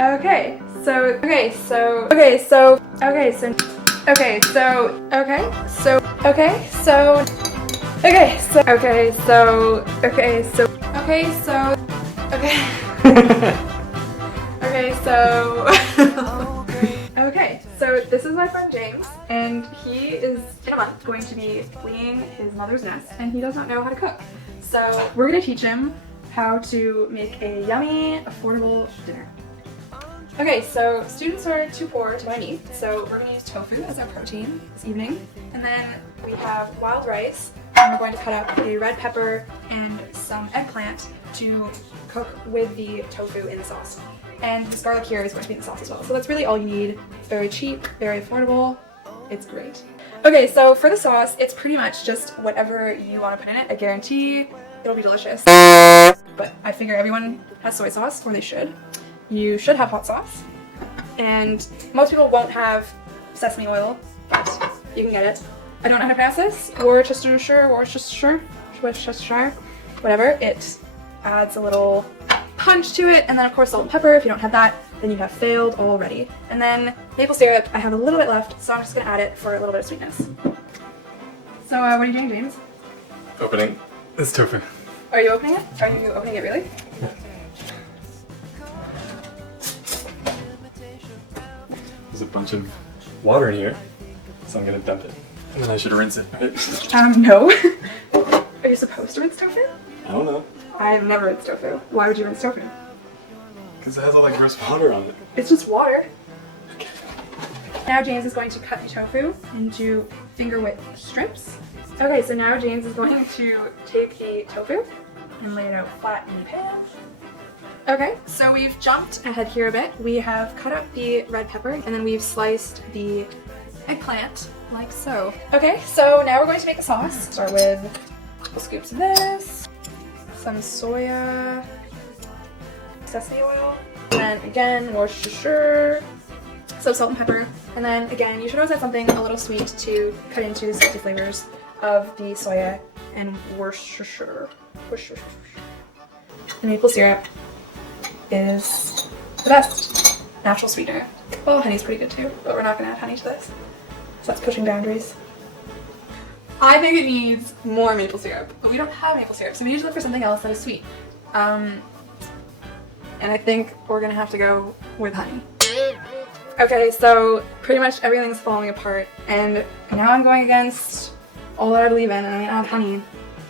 Okay, so okay, so this is my friend James, and he is in a month going to be fleeing his mother's nest, and he does not know how to cook. So we're gonna teach him how to make a yummy, affordable dinner. Okay, so students are too poor to buy meat, so we're gonna use tofu as our protein this evening. And then we have wild rice, and we're going to cut up a red pepper and some eggplant to cook with the tofu in the sauce. And this garlic here is going to be in the sauce as well. So that's really all you need. It's very cheap, very affordable. It's great. Okay, so for the sauce, it's pretty much just whatever you want to put in it. I guarantee it'll be delicious. But I figure everyone has soy sauce, or they should. You should have hot sauce. And most people won't have sesame oil, but you can get it. I don't know how to pronounce this. Worcestershire, whatever. It adds a little punch to it, and then of course salt and pepper. If you don't have that, then you have failed already. And then maple syrup, I have a little bit left, so I'm just gonna add it for a little bit of sweetness. So what are you doing, James? Opening this tofu. Are you opening it? Are you opening it really? There's a bunch of water in here, so I'm gonna dump it. And then I should rinse it, right? No. Are you supposed to rinse tofu? I don't know. I've never rinsed tofu. Why would you rinse tofu? Because it has all that gross water on it. It's just water. Now James is going to cut the tofu into finger width strips. Okay, so now James is going to take the tofu and lay it out flat in the pan. Okay, so we've jumped ahead here a bit. We have cut up the red pepper and then we've sliced the eggplant like so. Okay, so now we're going to make the sauce. Start with a couple scoops of this, some soya, sesame oil, and then again, Worcestershire, some salt and pepper, and then again, you should always add something a little sweet to cut into the salty flavors of the soya and Worcestershire. The maple syrup is the best natural sweetener. Well, honey's pretty good too, but we're not gonna add honey to this. So that's pushing boundaries. I think it needs more maple syrup, but we don't have maple syrup, so we need to look for something else that is sweet. And I think we're gonna have to go with honey. Okay, so pretty much everything's falling apart, and now I'm going against all that I believe in, and I'm gonna add honey,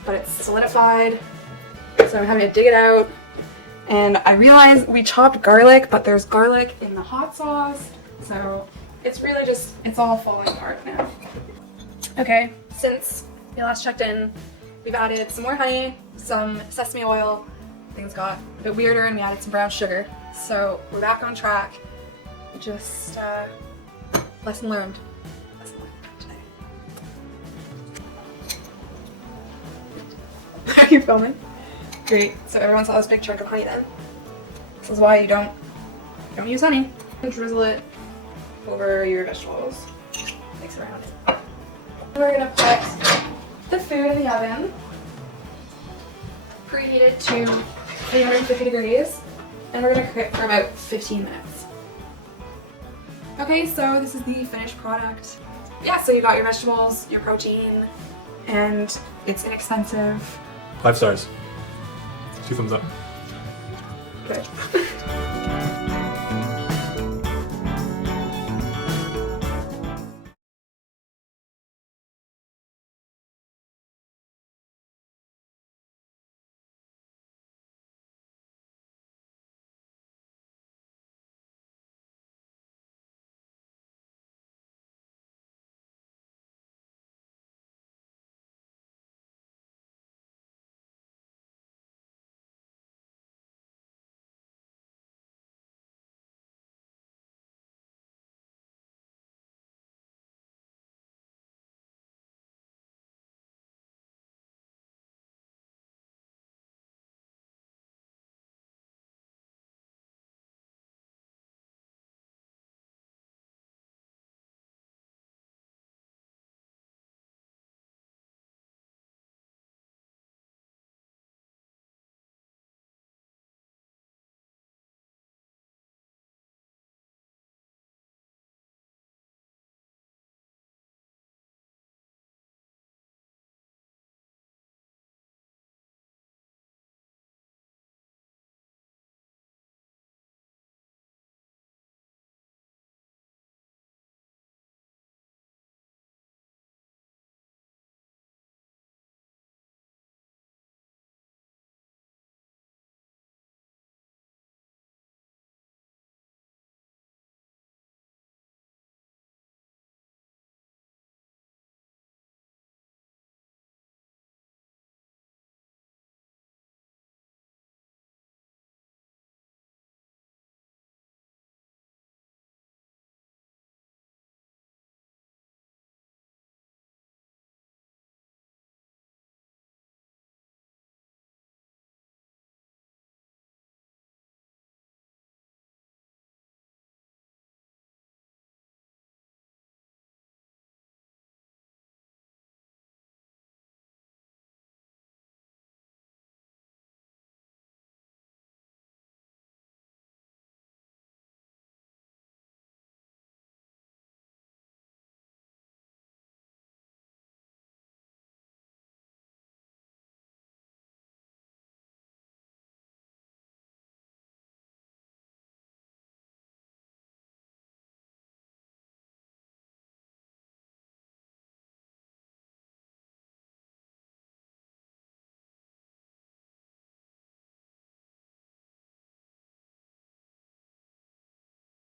but it's solidified, so I'm having to dig it out. And I realize we chopped garlic, but there's garlic in the hot sauce, so it's really just, it's all falling apart now. Okay, since we last checked in, we've added some more honey, some sesame oil. Things got a bit weirder and we added some brown sugar. So we're back on track. Just lesson learned. Lesson learned today. Are you filming? Great. So everyone saw this big chunk of honey then. This is why you don't use honey. And drizzle it over your vegetables. Mix it around. We're gonna put the food in the oven, preheated to 350 degrees, and we're gonna cook it for about 15 minutes. Okay, so this is the finished product. Yeah, so you got your vegetables, your protein, and it's inexpensive. 5 stars. 2 thumbs up. Good.